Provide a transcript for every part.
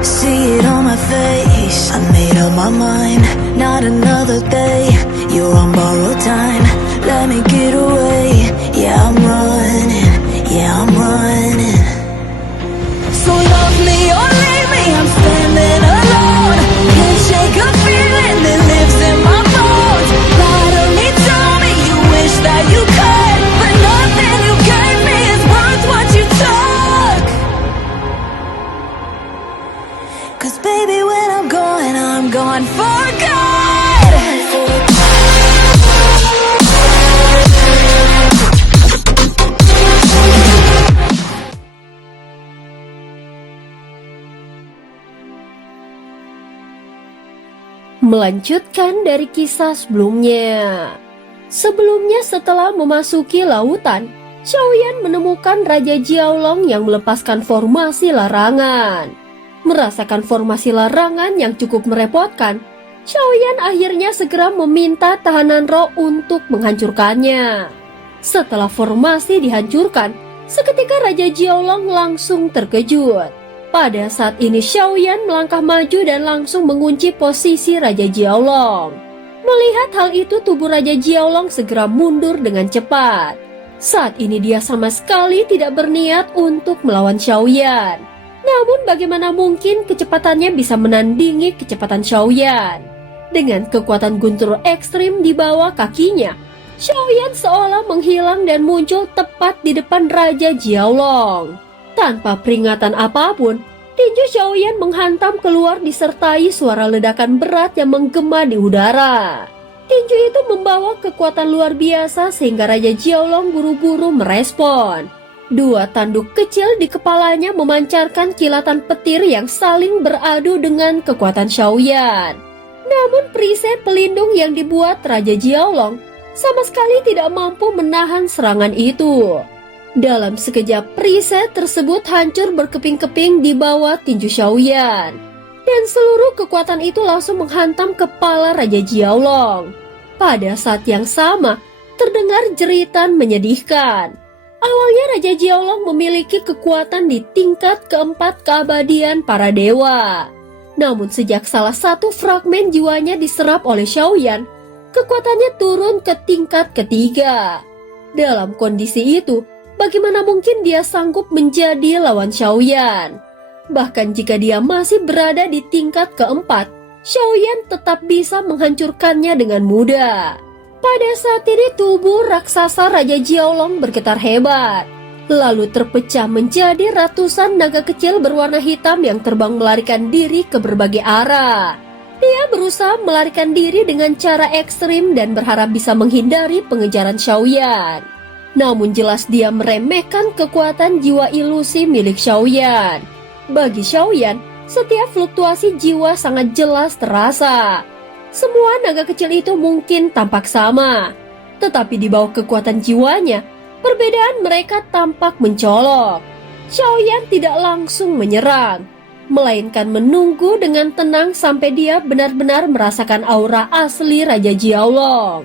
See it on my face, I made up my mind. Not another day, you're on borrowed time. Let me get away, yeah I'm running, yeah I'm running. So love me or leave me, I'm standing alone. Can't shake a feeling that lives in my bones. Lie to me, tell me you wish that you could, but nothing you gave me is worth what you took. 'Cause baby when I'm gone for good. Melanjutkan dari kisah sebelumnya. Sebelumnya setelah memasuki lautan, Xiaoyan menemukan Raja Jiaolong yang melepaskan formasi larangan. Merasakan formasi larangan yang cukup merepotkan, Xiaoyan akhirnya segera meminta tahanan roh untuk menghancurkannya. Setelah formasi dihancurkan, seketika Raja Jiaolong langsung terkejut. Pada saat ini Xiaoyan melangkah maju dan langsung mengunci posisi Raja Jiaolong. Melihat hal itu, tubuh Raja Jiaolong segera mundur dengan cepat. Saat ini dia sama sekali tidak berniat untuk melawan Xiaoyan. Namun bagaimana mungkin kecepatannya bisa menandingi kecepatan Xiaoyan? Dengan kekuatan guntur ekstrim di bawah kakinya, Xiaoyan seolah menghilang dan muncul tepat di depan Raja Jiaolong. Tanpa peringatan apapun, tinju Xiaoyan menghantam keluar disertai suara ledakan berat yang menggema di udara. Tinju itu membawa kekuatan luar biasa sehingga Raja Jiaolong buru-buru merespon. Dua tanduk kecil di kepalanya memancarkan kilatan petir yang saling beradu dengan kekuatan Xiaoyan. Namun perisai pelindung yang dibuat Raja Jiaolong sama sekali tidak mampu menahan serangan itu. Dalam sekejap perisai tersebut hancur berkeping-keping di bawah tinju Xiaoyan. Dan seluruh kekuatan itu langsung menghantam kepala Raja Jiaolong. Pada saat yang sama, terdengar jeritan menyedihkan. Awalnya Raja Jiaolong memiliki kekuatan di tingkat keempat keabadian para dewa. Namun sejak salah satu fragmen jiwanya diserap oleh Xiaoyan, kekuatannya turun ke tingkat ketiga. Dalam kondisi itu, bagaimana mungkin dia sanggup menjadi lawan Xiaoyan? Bahkan jika dia masih berada di tingkat keempat, Xiaoyan tetap bisa menghancurkannya dengan mudah. Pada saat ini tubuh raksasa Raja Jiaolong bergetar hebat, lalu terpecah menjadi ratusan naga kecil berwarna hitam yang terbang melarikan diri ke berbagai arah. Dia berusaha melarikan diri dengan cara ekstrim dan berharap bisa menghindari pengejaran Xiaoyan. Namun jelas dia meremehkan kekuatan jiwa ilusi milik Xiaoyan. Bagi Xiaoyan, setiap fluktuasi jiwa sangat jelas terasa. Semua naga kecil itu mungkin tampak sama, tetapi di bawah kekuatan jiwanya, perbedaan mereka tampak mencolok. Xiaoyan tidak langsung menyerang, melainkan menunggu dengan tenang sampai dia benar-benar merasakan aura asli Raja Jiaolong.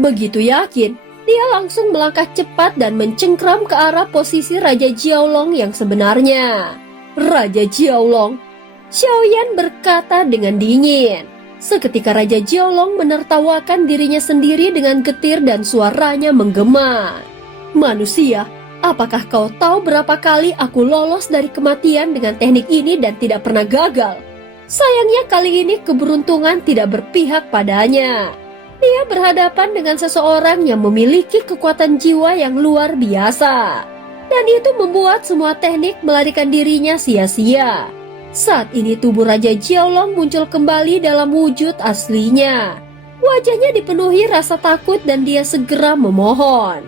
Begitu yakin, dia langsung melangkah cepat dan mencengkram ke arah posisi Raja Jiaolong yang sebenarnya. Raja Jiaolong, Xiaoyan berkata dengan dingin. Seketika Raja Jiaolong menertawakan dirinya sendiri dengan getir dan suaranya menggema. Manusia, apakah kau tahu berapa kali aku lolos dari kematian dengan teknik ini dan tidak pernah gagal? Sayangnya kali ini keberuntungan tidak berpihak padanya. Dia berhadapan dengan seseorang yang memiliki kekuatan jiwa yang luar biasa. Dan itu membuat semua teknik melarikan dirinya sia-sia. Saat ini tubuh Raja Jiaolong muncul kembali dalam wujud aslinya. Wajahnya dipenuhi rasa takut dan dia segera memohon.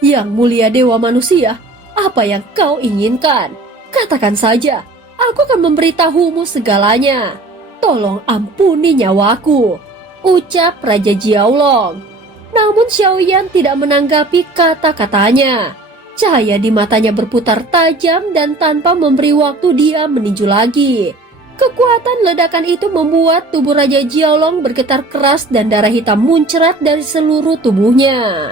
Yang mulia dewa manusia, apa yang kau inginkan? Katakan saja, aku akan memberitahumu segalanya. Tolong ampuni nyawaku, ucap Raja Jiaolong. Namun Xiaoyan tidak menanggapi kata-katanya. Cahaya di matanya berputar tajam dan tanpa memberi waktu dia meninju lagi. Kekuatan ledakan itu membuat tubuh Raja Jiaolong bergetar keras dan darah hitam muncrat dari seluruh tubuhnya.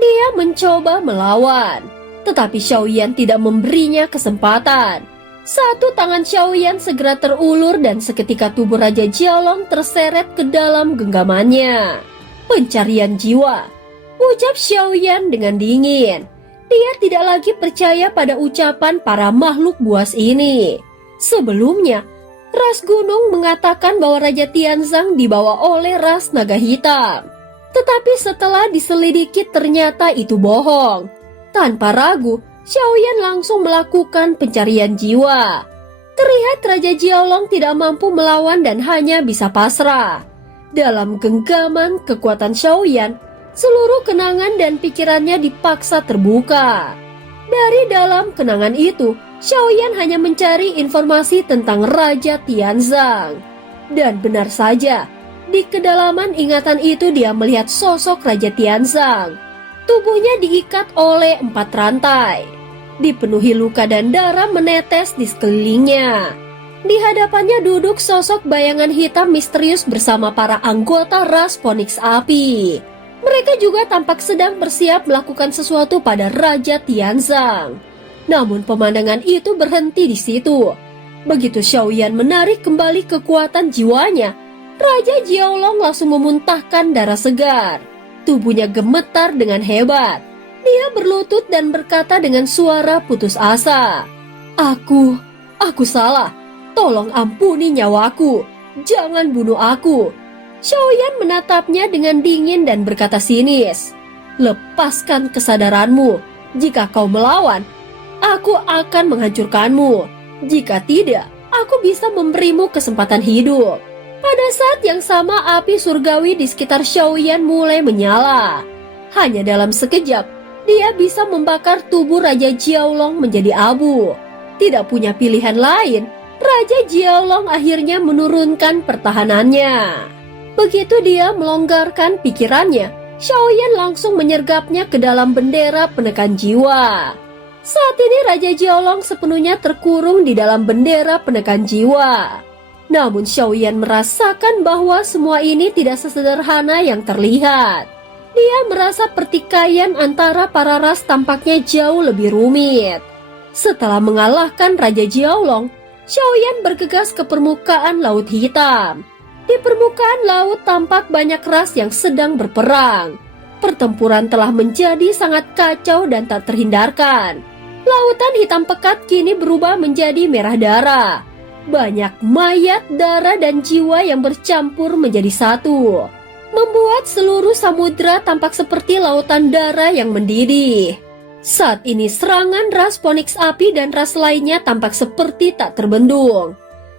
Dia mencoba melawan, tetapi Xiaoyan tidak memberinya kesempatan. Satu tangan Xiaoyan segera terulur dan seketika tubuh Raja Jiaolong terseret ke dalam genggamannya. Pencarian jiwa, ucap Xiaoyan dengan dingin. Dia tidak lagi percaya pada ucapan para makhluk buas ini. Sebelumnya, ras gunung mengatakan bahwa Raja Tianzang dibawa oleh ras naga hitam. Tetapi setelah diselidiki ternyata itu bohong. Tanpa ragu, Xiaoyan langsung melakukan pencarian jiwa. Terlihat Raja Jiaolong tidak mampu melawan dan hanya bisa pasrah. Dalam genggaman kekuatan Xiaoyan, seluruh kenangan dan pikirannya dipaksa terbuka. Dari dalam kenangan itu, Xiaoyan hanya mencari informasi tentang Raja Tianzang. Dan benar saja, di kedalaman ingatan itu dia melihat sosok Raja Tianzang. Tubuhnya diikat oleh 4 rantai. Dipenuhi luka dan darah menetes di sekelilingnya. Di hadapannya duduk sosok bayangan hitam misterius bersama para anggota ras Phoenix Api. Mereka juga tampak sedang bersiap melakukan sesuatu pada Raja Tianzang. Namun pemandangan itu berhenti di situ. Begitu Xiaoyan menarik kembali kekuatan jiwanya, Raja Jiaolong langsung memuntahkan darah segar. Tubuhnya gemetar dengan hebat. Dia berlutut dan berkata dengan suara putus asa, Aku salah. Tolong ampuni nyawaku. Jangan bunuh aku." Xiaoyan menatapnya dengan dingin dan berkata sinis, "Lepaskan kesadaranmu. Jika kau melawan, aku akan menghancurkanmu. Jika tidak, aku bisa memberimu kesempatan hidup." Pada saat yang sama, api surgawi di sekitar Xiaoyan mulai menyala. Hanya dalam sekejap, dia bisa membakar tubuh Raja Jiaolong menjadi abu. Tidak punya pilihan lain, Raja Jiaolong akhirnya menurunkan pertahanannya. Begitu dia melonggarkan pikirannya, Xiaoyan langsung menyergapnya ke dalam bendera penekan jiwa. Saat ini Raja Jiaolong sepenuhnya terkurung di dalam bendera penekan jiwa. Namun Xiaoyan merasakan bahwa semua ini tidak sesederhana yang terlihat. Dia merasa pertikaian antara para ras tampaknya jauh lebih rumit. Setelah mengalahkan Raja Jiaolong, Xiaoyan bergegas ke permukaan Laut Hitam. Di permukaan laut tampak banyak ras yang sedang berperang. Pertempuran telah menjadi sangat kacau dan tak terhindarkan. Lautan hitam pekat kini berubah menjadi merah darah. Banyak mayat, darah, dan jiwa yang bercampur menjadi satu, membuat seluruh samudra tampak seperti lautan darah yang mendidih. Saat ini serangan ras Phoenix Api dan ras lainnya tampak seperti tak terbendung.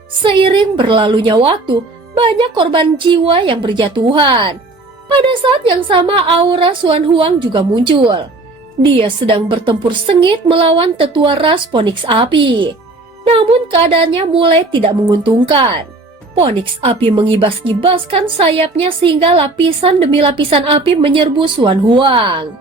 Seiring berlalunya waktu, banyak korban jiwa yang berjatuhan. Pada saat yang sama, aura Xuan Huang juga muncul. Dia sedang bertempur sengit melawan tetua ras Phoenix Api. Namun keadaannya mulai tidak menguntungkan. Phoenix Api mengibas-ibaskan sayapnya sehingga lapisan demi lapisan api menyerbu Xuan Huang.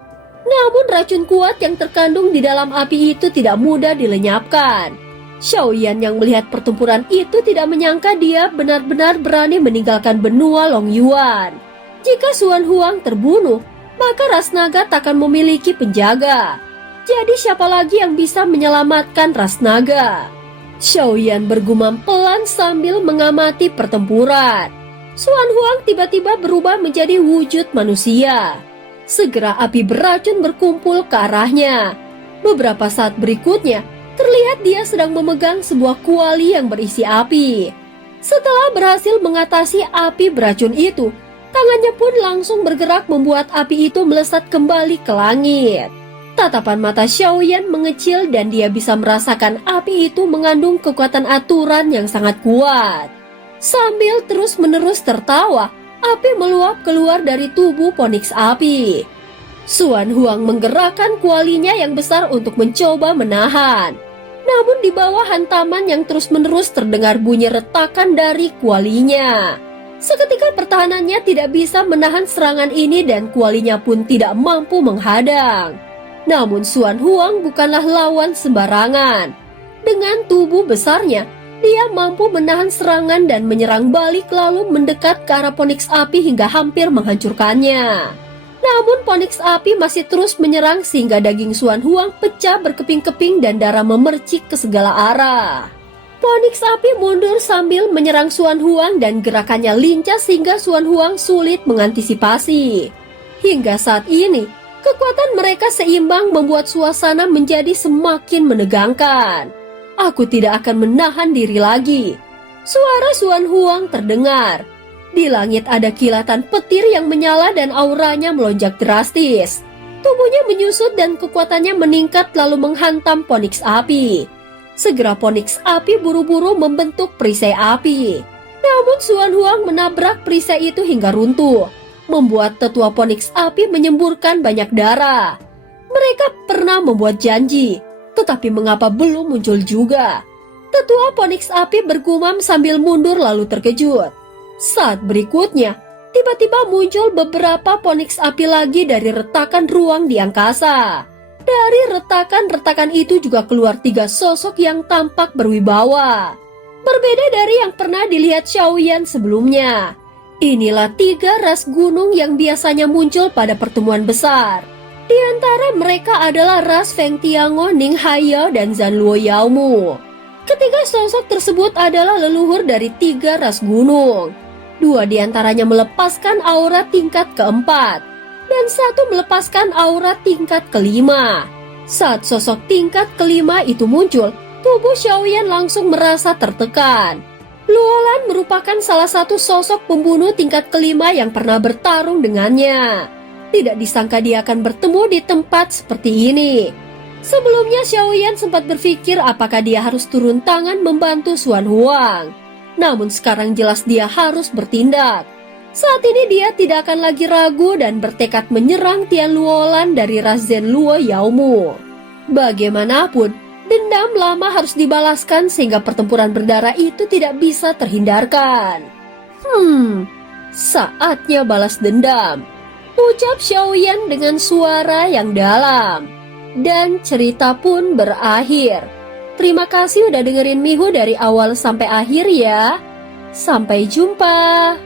Namun racun kuat yang terkandung di dalam api itu tidak mudah dilenyapkan. Xiaoyan yang melihat pertempuran itu tidak menyangka dia benar-benar berani meninggalkan benua Long Yuan. Jika Xuan Huang terbunuh, maka ras naga takkan memiliki penjaga. Jadi siapa lagi yang bisa menyelamatkan ras naga? Xiaoyan bergumam pelan sambil mengamati pertempuran. Xuan Huang tiba-tiba berubah menjadi wujud manusia. Segera api beracun berkumpul ke arahnya. Beberapa saat berikutnya, terlihat dia sedang memegang sebuah kuali yang berisi api. Setelah berhasil mengatasi api beracun itu, tangannya pun langsung bergerak membuat api itu melesat kembali ke langit. Tatapan mata Xiaoyan mengecil dan dia bisa merasakan api itu mengandung kekuatan aturan yang sangat kuat. Sambil terus-menerus tertawa, api meluap keluar dari tubuh Phoenix Api. Xuan Huang menggerakkan kualinya yang besar untuk mencoba menahan. Namun di bawah hantaman yang terus-menerus terdengar bunyi retakan dari kualinya. Seketika pertahanannya tidak bisa menahan serangan ini dan kualinya pun tidak mampu menghadang. Namun Xuan Huang bukanlah lawan sembarangan. Dengan tubuh besarnya, dia mampu menahan serangan dan menyerang balik lalu mendekat ke arah Phoenix Api hingga hampir menghancurkannya. Namun Phoenix api masih terus menyerang sehingga daging Xuan Huang pecah berkeping-keping dan darah memercik ke segala arah. Phoenix api mundur sambil menyerang Xuan Huang dan gerakannya lincah sehingga Xuan Huang sulit mengantisipasi. Hingga saat ini, kekuatan mereka seimbang membuat suasana menjadi semakin menegangkan. Aku tidak akan menahan diri lagi. Suara Xuan Huang terdengar. Di langit ada kilatan petir yang menyala dan auranya melonjak drastis. Tubuhnya menyusut dan kekuatannya meningkat lalu menghantam Phoenix api. Segera Phoenix api buru-buru membentuk perisai api. Namun Xuan Huang menabrak perisai itu hingga runtuh, membuat tetua Phoenix api menyemburkan banyak darah. Mereka pernah membuat janji, tetapi mengapa belum muncul juga? Tetua Phoenix api bergumam sambil mundur lalu terkejut. Saat berikutnya, tiba-tiba muncul beberapa Phoenix api lagi dari retakan ruang di angkasa. Dari retakan-retakan itu juga keluar 3 sosok yang tampak berwibawa. Berbeda dari yang pernah dilihat Xiaoyan sebelumnya. Inilah 3 ras gunung yang biasanya muncul pada pertemuan besar. Di antara mereka adalah ras Feng Tiango, Ning Haiyao, dan Zhan Luo Yaomu. Ketiga sosok tersebut adalah leluhur dari 3 ras gunung. 2 diantaranya melepaskan aura tingkat keempat, dan 1 melepaskan aura tingkat kelima. Saat sosok tingkat kelima itu muncul, tubuh Xiaoyan langsung merasa tertekan. Luolan merupakan salah satu sosok pembunuh tingkat kelima yang pernah bertarung dengannya. Tidak disangka dia akan bertemu di tempat seperti ini. Sebelumnya Xiaoyan sempat berpikir apakah dia harus turun tangan membantu Xuan Huang. Namun sekarang jelas dia harus bertindak. Saat ini dia tidak akan lagi ragu dan bertekad menyerang Tian Luolan dari ras Zhen Luo Yaomu. Bagaimanapun, dendam lama harus dibalaskan sehingga pertempuran berdarah itu tidak bisa terhindarkan. Saatnya balas dendam, ucap Xiaoyan dengan suara yang dalam. Dan cerita pun berakhir. Terima kasih udah dengerin Mihu dari awal sampai akhir ya. Sampai jumpa.